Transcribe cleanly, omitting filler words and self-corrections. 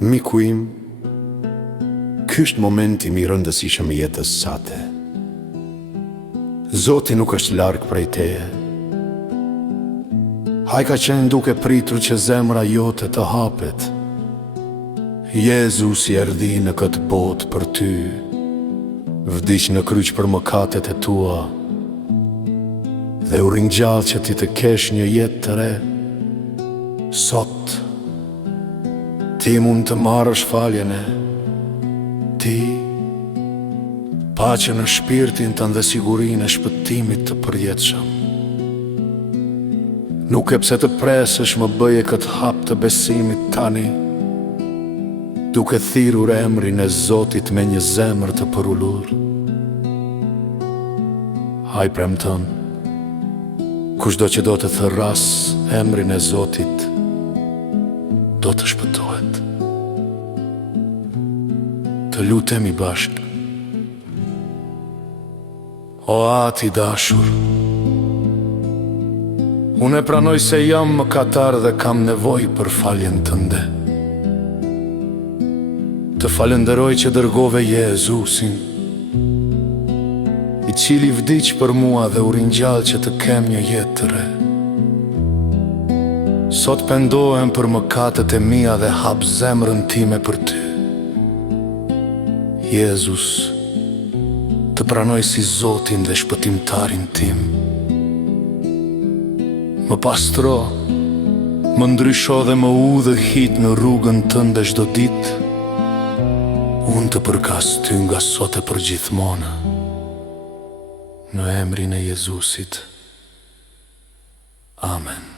Miku im, ky është momenti më i rëndësishëm i jetës sate. Zoti nuk është larg prej teje. Ai ka qenë duke pritur që zemra jote të hapet. Jezusi erdhi në këtë botë për ty, vdiq në kryq për mëkatet e tua dhe u ringjall që ti të kesh një jetë të re. Sot ti mund të marrësh faljen e ti, paqen në shpirtin tënd dhe sigurinë e shpëtimit të përjetshëm. Nuk e pse të presësh më bëje këtë hap të besimit tani, duke thirrur emrin e Zotit me një zemër të përullur. Ai premton, kushdo që do të thërras emrin e Zotit, do të shpëtohet. Të lutemi bashkë. O Ati dashur, unë e pranoj se jam mëkatar dhe kam nevojë për faljen tënde. Të falenderoj që dërgove Jezusin, i cili vdiq për mua dhe u ringjall që të kem një jetë të re. Sot pendohem për mëkatet e mia dhe hap zemrën time për ty. Jezus, të pranoj si Zotin dhe shpëtimtarin tim. Më pastro, më ndrysho dhe më udhëhit në rrugën tënde çdo ditë. Unë të përkas ty nga sot e përgjithmonë. Në emrin e Jezusit. Amen.